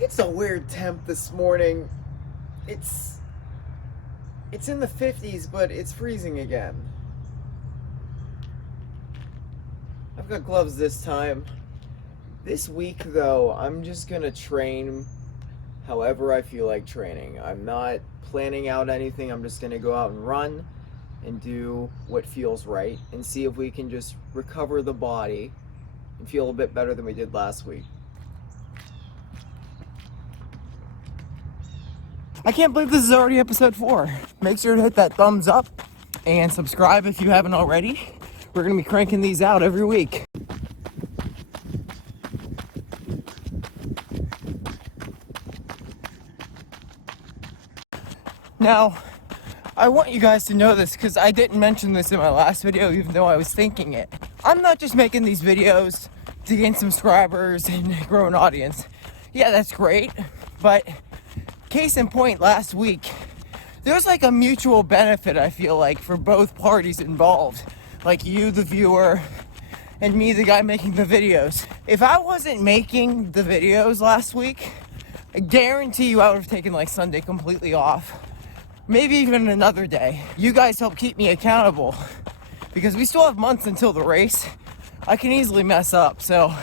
It's a weird temp this morning. It's in the 50s, but it's freezing again. I've got gloves this time. This week, though, I'm just gonna train however I feel like training. I'm not planning out anything. I'm just gonna go out and run and do what feels right and see if we can just recover the body and feel a bit better than we did last week. I can't believe this is already episode 4. Make sure to hit that thumbs up and subscribe if you haven't already. We're gonna be cranking these out every week. Now, I want you guys to know this because I didn't mention this in my last video, even though I was thinking it. I'm not just making these videos to gain subscribers and grow an audience. Yeah, that's great, but case in point, last week, there's like a mutual benefit, I feel like, for both parties involved. Like you, the viewer, and me, the guy making the videos. If I wasn't making the videos last week, I guarantee you I would have taken like Sunday completely off. Maybe even another day. You guys help keep me accountable because we still have months until the race. I can easily mess up, so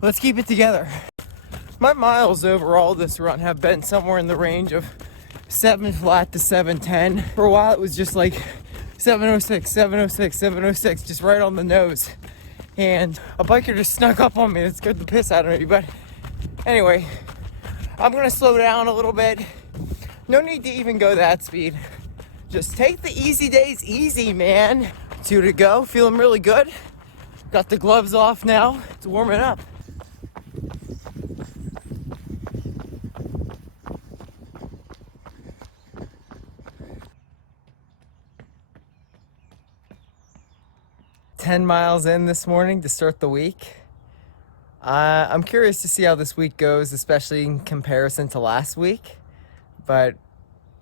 let's keep it together. My miles overall this run have been somewhere in the range of 7 flat to 7:10. For a while it was just like 7:06, 7:06, 7:06, just right on the nose. And a biker just snuck up on me that scared the piss out of me. But anyway, I'm gonna slow down a little bit. No need to even go that speed. Just take the easy days easy, man. 2 to go, feeling really good. Got the gloves off now, it's warming up. "10 miles in this morning to start the week. I'm curious to see how this week goes, especially in comparison to last week. But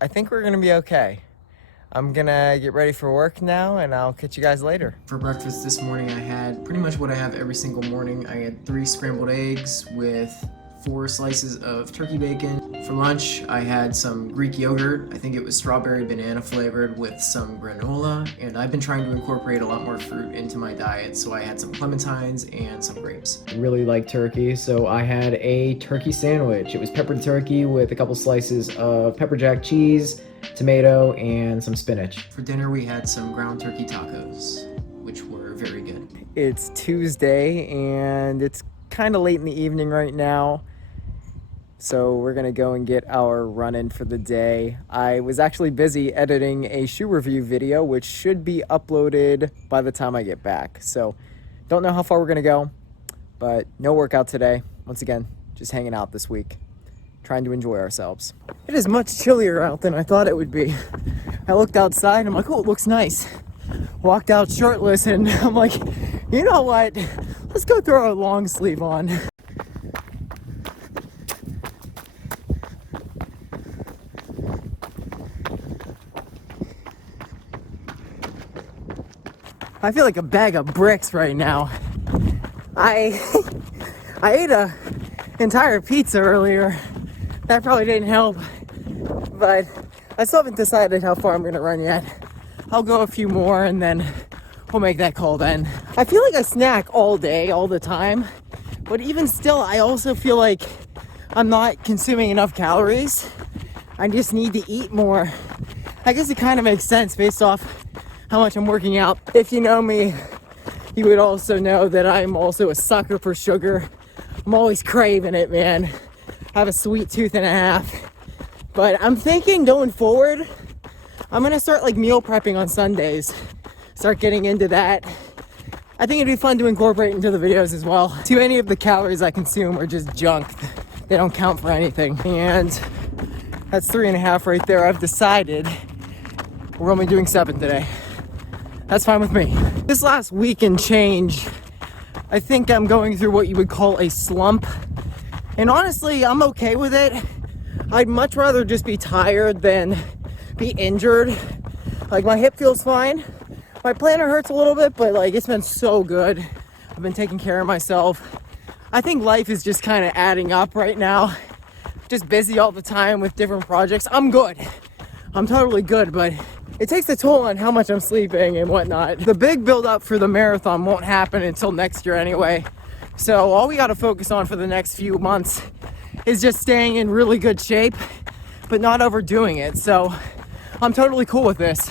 I think we're gonna be okay. I'm gonna get ready for work now and I'll catch you guys later." For breakfast this morning, I had pretty much what I have every single morning. I had 3 scrambled eggs with 4 slices of turkey bacon. For lunch, I had some Greek yogurt. I think it was strawberry banana flavored with some granola. And I've been trying to incorporate a lot more fruit into my diet, so I had some clementines and some grapes. I really like turkey, so I had a turkey sandwich. It was peppered turkey with a couple slices of pepper jack cheese, tomato, and some spinach. For dinner, we had some ground turkey tacos, which were very good. It's Tuesday, and it's kind of late in the evening right now. So we're gonna go and get our run-in for the day. I was actually busy editing a shoe review video, which should be uploaded by the time I get back. So don't know how far we're gonna go, but no workout today. Once again, just hanging out this week, trying to enjoy ourselves. It is much chillier out than I thought it would be. I looked outside and I'm like, oh, it looks nice. Walked out shirtless and I'm like, you know what? Let's go throw a long sleeve on. I feel like a bag of bricks right now. I ate a entire pizza earlier. That probably didn't help, but I still haven't decided how far I'm gonna run yet. I'll go a few more and then we'll make that call then. I feel like I snack all day, all the time, but even still, I also feel like I'm not consuming enough calories. I just need to eat more. I guess it kind of makes sense based off how much I'm working out. If you know me, you would also know that I'm also a sucker for sugar. I'm always craving it, man. I have a sweet tooth and a half. But I'm thinking going forward, I'm gonna start like meal prepping on Sundays. Start getting into that. I think it'd be fun to incorporate into the videos as well. Too many of the calories I consume are just junk. They don't count for anything. And that's 3.5 right there. I've decided we're only doing 7 today. That's fine with me. This last week and change, I think I'm going through what you would call a slump. And honestly, I'm okay with it. I'd much rather just be tired than be injured. Like, my hip feels fine. My plantar hurts a little bit, but like, it's been so good. I've been taking care of myself. I think life is just kind of adding up right now. Just busy all the time with different projects. I'm good. I'm totally good, but it takes a toll on how much I'm sleeping and whatnot. The big build up for the marathon won't happen until next year anyway. So all we got to focus on for the next few months is just staying in really good shape, but not overdoing it. So I'm totally cool with this.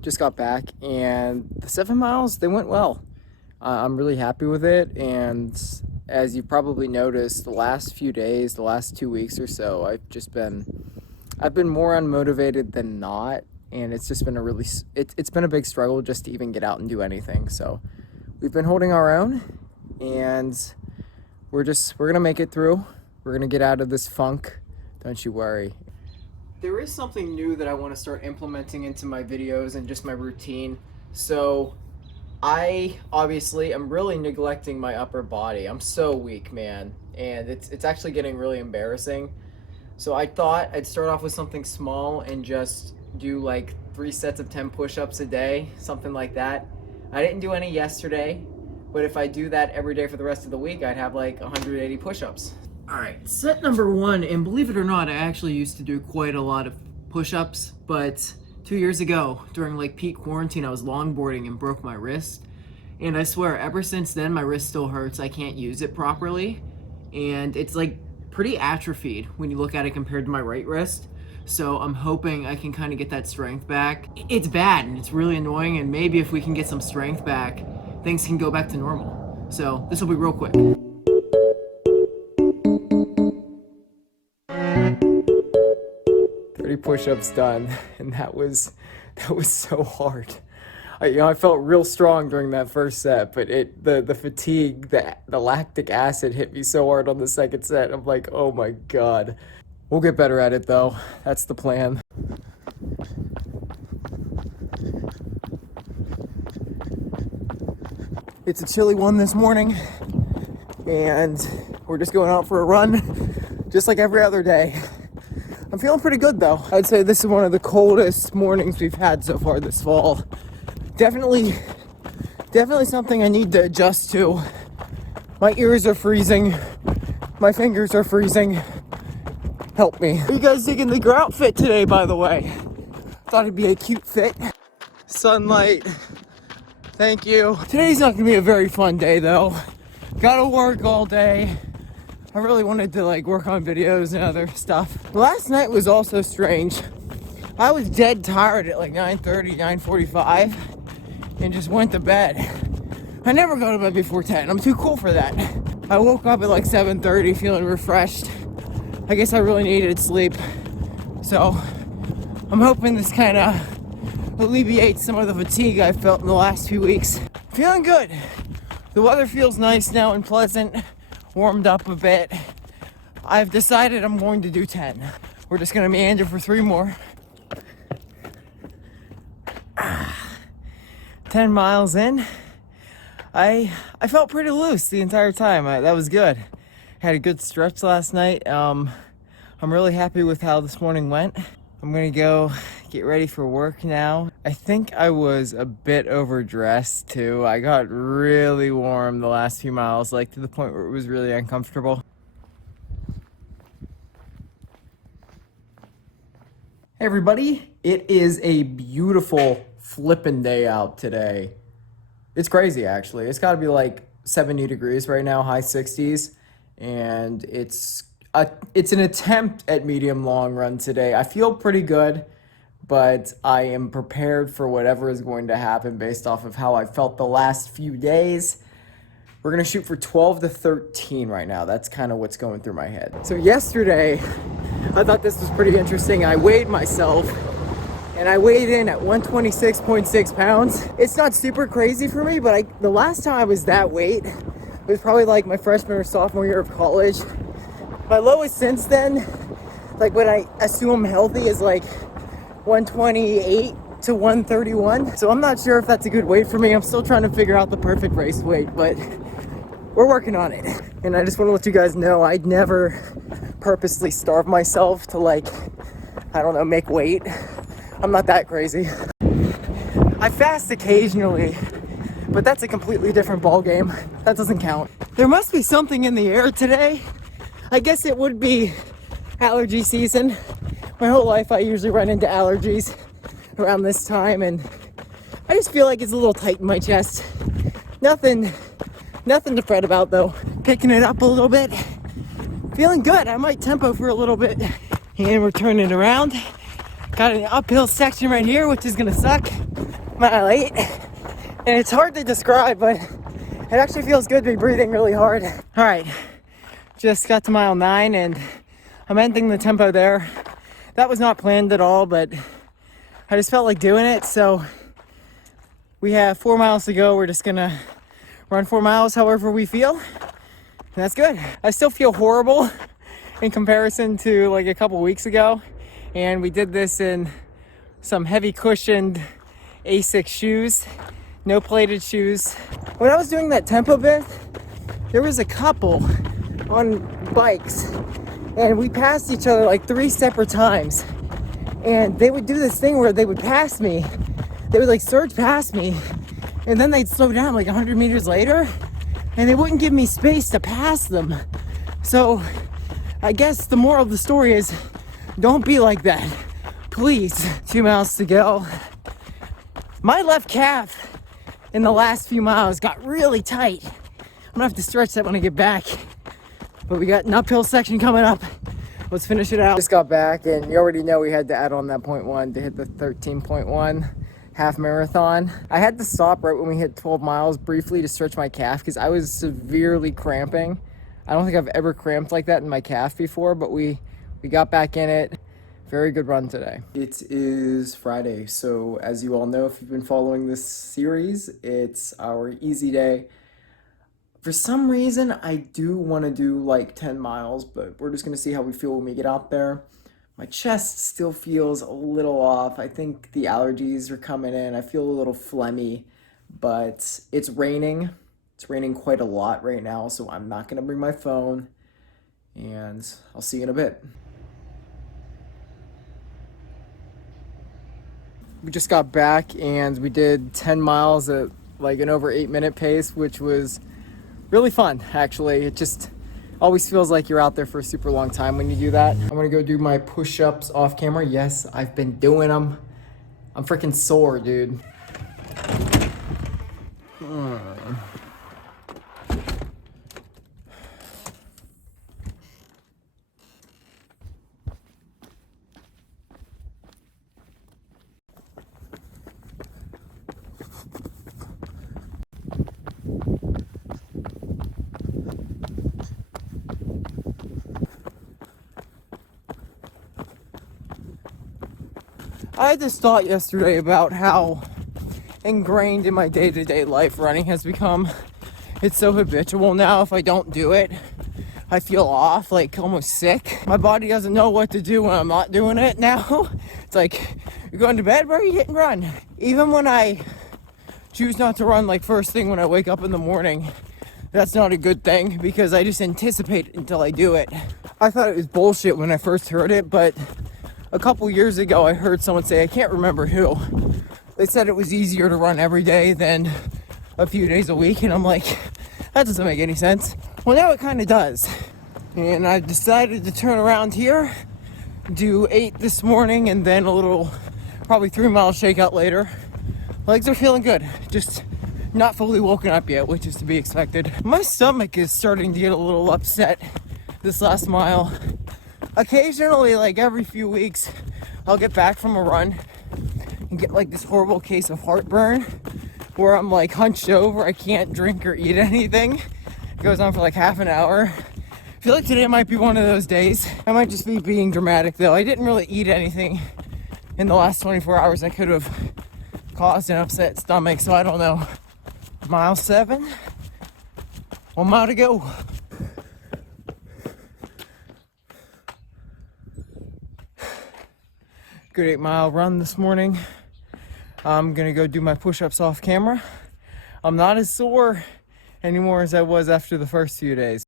Just got back, and the 7 miles, they went well. I'm really happy with it. And as you probably noticed, the last few days, the last 2 weeks or so, I've been more unmotivated than not. And it's just been it's been a big struggle just to even get out and do anything. So we've been holding our own, and we're gonna make it through. We're gonna get out of this funk. Don't you worry. There is something new that I want to start implementing into my videos and just my routine. So I obviously am really neglecting my upper body. I'm so weak, man. And it's actually getting really embarrassing. So I thought I'd start off with something small and just do like 3 sets of 10 push-ups a day, something like that. I didn't do any yesterday, but if I do that every day for the rest of the week, I'd have like 180 push-ups. All right, set number 1, and believe it or not, I actually used to do quite a lot of push-ups, but 2 years ago, during like peak quarantine, I was longboarding and broke my wrist. And I swear, ever since then, my wrist still hurts. I can't use it properly, and it's like pretty atrophied when you look at it compared to my right wrist. So I'm hoping I can kind of get that strength back. It's bad and it's really annoying, and maybe if we can get some strength back, things can go back to normal. So this will be real quick. Push-ups done, and that was so hard. I felt real strong during that first set, but the fatigue, the lactic acid hit me so hard on the second set. I'm like, oh my god. We'll get better at it though. That's the plan. It's a chilly one this morning, and we're just going out for a run, just like every other day. I'm feeling pretty good though. I'd say this is one of the coldest mornings we've had so far this fall. Definitely something I need to adjust to. My ears are freezing. My fingers are freezing. Help me. Are you guys digging the grout fit today, by the way? Thought it'd be a cute fit. Sunlight. Thank you. Today's not gonna be a very fun day though. Gotta work all day. I really wanted to like work on videos and other stuff. Last night was also strange. I was dead tired at like 9:30, 9:45 and just went to bed. I never go to bed before 10. I'm too cool for that. I woke up at like 7:30 feeling refreshed. I guess I really needed sleep. So I'm hoping this kind of alleviates some of the fatigue I felt in the last few weeks. Feeling good. The weather feels nice now and pleasant. Warmed up a bit. I've decided I'm going to do 10. We're just gonna meander for 3 more. 10 miles in. I felt pretty loose the entire time. That was good. Had a good stretch last night. I'm really happy with how this morning went. I'm gonna go get ready for work now. I think I was a bit overdressed too. I got really warm the last few miles, like to the point where it was really uncomfortable. Hey everybody, it is a beautiful flippin' day out today. It's crazy actually. It's gotta be like 70 degrees right now, high 60s, and it's an attempt at medium long run today. I feel pretty good, but I am prepared for whatever is going to happen based off of how I felt the last few days. We're gonna shoot for 12 to 13 right now. That's kind of what's going through my head. So yesterday, I thought this was pretty interesting. I weighed myself, and I weighed in at 126.6 pounds. It's not super crazy for me, but the last time I was that weight, it was probably like my freshman or sophomore year of college. My lowest since then, like when I assume healthy, is like 128 to 131. So I'm not sure if that's a good weight for me. I'm still trying to figure out the perfect race weight, but we're working on it. And I just want to let you guys know I'd never purposely starve myself to, like, I don't know, make weight. I'm not that crazy. I fast occasionally, but that's a completely different ball game. That doesn't count. There must be something in the air today. I guess it would be allergy season. My whole life I usually run into allergies around this time, and I just feel like it's a little tight in my chest. Nothing to fret about though. Picking it up a little bit. Feeling good. I might tempo for a little bit. And we're turning around. Got an uphill section right here, which is gonna suck. Mile 8. And it's hard to describe, but it actually feels good to be breathing really hard. All right, just got to mile 9 and I'm ending the tempo there. That was not planned at all, but I just felt like doing it. So we have 4 miles to go. We're just gonna run 4 miles however we feel. And that's good. I still feel horrible in comparison to like a couple weeks ago. And we did this in some heavy cushioned Asics shoes, no plated shoes. When I was doing that tempo bit, there was a couple on bikes and we passed each other like 3 separate times. And they would do this thing where they would pass me. They would like surge past me and then they'd slow down like 100 meters later and they wouldn't give me space to pass them. So I guess the moral of the story is don't be like that, please. 2 miles to go. My left calf in the last few miles got really tight. I'm gonna have to stretch that when I get back. But we got an uphill section coming up. Let's finish it out. Just got back and you already know we had to add on that 0.1 to hit the 13.1 half marathon. I had to stop right when we hit 12 miles briefly to stretch my calf because I was severely cramping. I don't think I've ever cramped like that in my calf before, but we got back in it. Very good run today. It is Friday, so as you all know, if you've been following this series, it's our easy day. For some reason, I do want to do like 10 miles, but we're just going to see how we feel when we get out there. My chest still feels a little off. I think the allergies are coming in. I feel a little phlegmy, but it's raining. It's raining quite a lot right now, so I'm not going to bring my phone, and I'll see you in a bit. We just got back and we did 10 miles at like an over 8-minute pace, which was really fun, actually. It just always feels like you're out there for a super long time when you do that. I'm gonna go do my push-ups off camera. Yes, I've been doing them. I'm freaking sore, dude. I had this thought yesterday about how ingrained in my day-to-day life running has become. It's so habitual now. If I don't do it, I feel off, like almost sick. My body doesn't know what to do when I'm not doing it now. It's like, you're going to bed, bro, you didn't run. Even when I choose not to run like first thing when I wake up in the morning, that's not a good thing because I just anticipate it until I do it. I thought it was bullshit when I first heard it, but a couple years ago, I heard someone say, I can't remember who, they said it was easier to run every day than a few days a week. And I'm like, that doesn't make any sense. Well, now it kind of does. And I decided to turn around here, do 8 this morning, and then a little, probably 3-mile shakeout later. Legs are feeling good. Just not fully woken up yet, which is to be expected. My stomach is starting to get a little upset this last mile. Occasionally, like every few weeks, I'll get back from a run and get like this horrible case of heartburn where I'm like hunched over, I can't drink or eat anything. It goes on for like half an hour. I feel like today might be one of those days. I might just be being dramatic though. I didn't really eat anything in the last 24 hours that could have caused an upset stomach, so I don't know. Mile 7, 1 mile to go. Good 8-mile run this morning. I'm gonna go do my push-ups off camera. I'm not as sore anymore as I was after the first few days.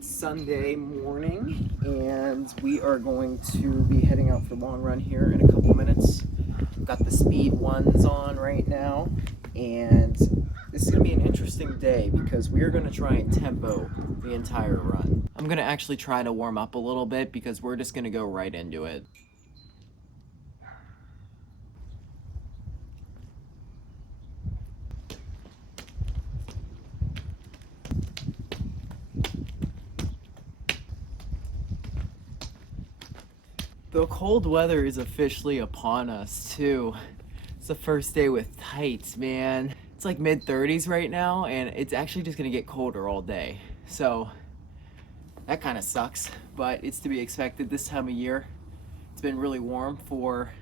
It's Sunday morning, and we are going to be heading out for a long run here in a couple minutes. Got the speed ones on right now, and this is going to be an interesting day because we are going to try and tempo the entire run. I'm going to actually try to warm up a little bit because we're just going to go right into it. The cold weather is officially upon us too. It's the first day with tights, man. It's like mid-30s right now, and it's actually just gonna get colder all day. So that kind of sucks, but it's to be expected this time of year. It's been really warm for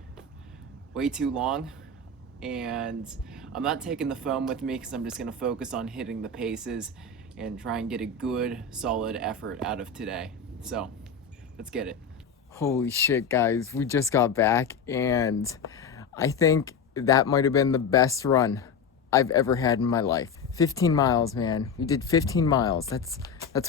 way too long, and I'm not taking the phone with me because I'm just gonna focus on hitting the paces and try and get a good, solid effort out of today. So let's get it. Holy shit, guys, we just got back, and I think that might have been the best run I've ever had in my life. 15 miles, man. We did 15 miles. That's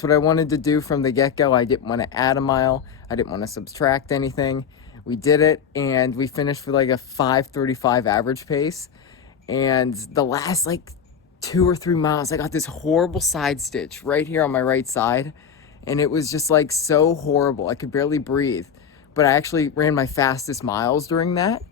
what I wanted to do from the get-go. I didn't want to add a mile. I didn't want to subtract anything. We did it, and we finished with like a 5:35 average pace. And the last like 2 or 3 miles, I got this horrible side stitch right here on my right side, and it was just like so horrible. I could barely breathe. But I actually ran my fastest miles during that,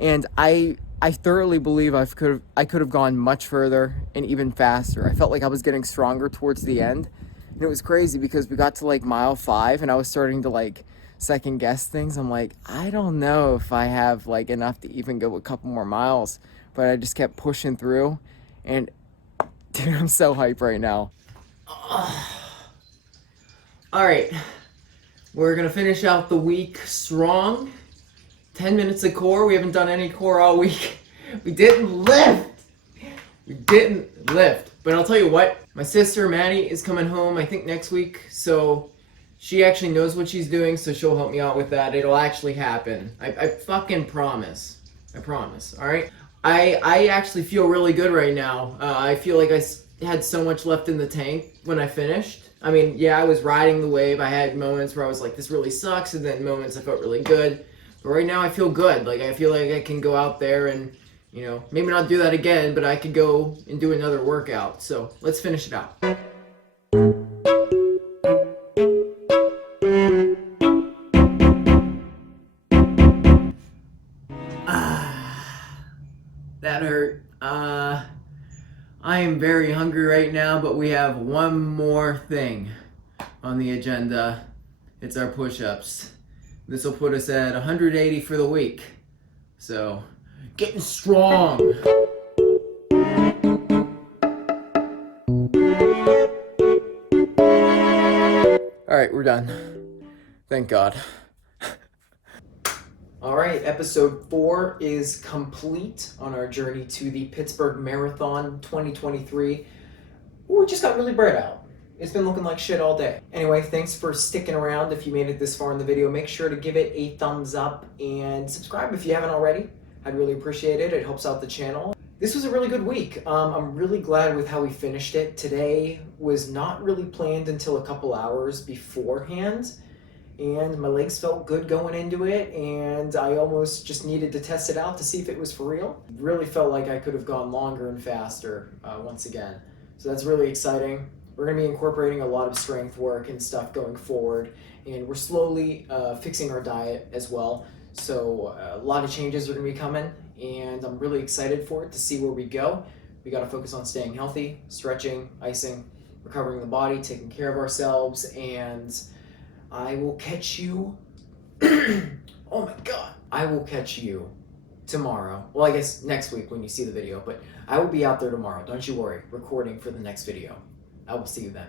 and I thoroughly believe I could have gone much further and even faster. I felt like I was getting stronger towards the end, and it was crazy because we got to like mile 5, and I was starting to like second guess things. I'm like, I don't know if I have like enough to even go a couple more miles, but I just kept pushing through, and dude, I'm so hyped right now. All right. We're gonna finish out the week strong. 10 minutes of core. We haven't done any core all week. We didn't lift. But I'll tell you what, my sister Maddie is coming home, I think next week. So she actually knows what she's doing, so she'll help me out with that. It'll actually happen. I fucking promise. I promise. All right. I actually feel really good right now. I feel like I had so much left in the tank when I finished. I mean, yeah, I was riding the wave. I had moments where I was like, this really sucks, and then moments I felt really good. But right now I feel good. Like, I feel like I can go out there and, you know, maybe not do that again, but I could go and do another workout. So let's finish it out. That hurt. I am very hungry right now, but we have one more thing on the agenda. It's our push-ups. This will put us at 180 for the week. So, getting strong. All right, we're done. Thank God. All right, episode 4 is complete on our journey to the Pittsburgh Marathon 2023. Ooh, it just got really bright out. It's been looking like shit all day. Anyway, thanks for sticking around. If you made it this far in the video, make sure to give it a thumbs up and subscribe if you haven't already. I'd really appreciate it. It helps out the channel. This was a really good week. I'm really glad with how we finished it. Today was not really planned until a couple hours beforehand, and my legs felt good going into it, and I almost just needed to test it out to see if it was for real. Really felt like I could have gone longer and faster once again. So that's really exciting. We're going to be incorporating a lot of strength work and stuff going forward, and we're slowly fixing our diet as well. So a lot of changes are going to be coming, and I'm really excited for it to see where we go. We got to focus on staying healthy, stretching, icing, recovering the body, taking care of ourselves, and I will catch you. Oh my God. I will catch you tomorrow. Well, I guess next week when you see the video, but I will be out there tomorrow. Don't you worry. Recording for the next video. I will see you then.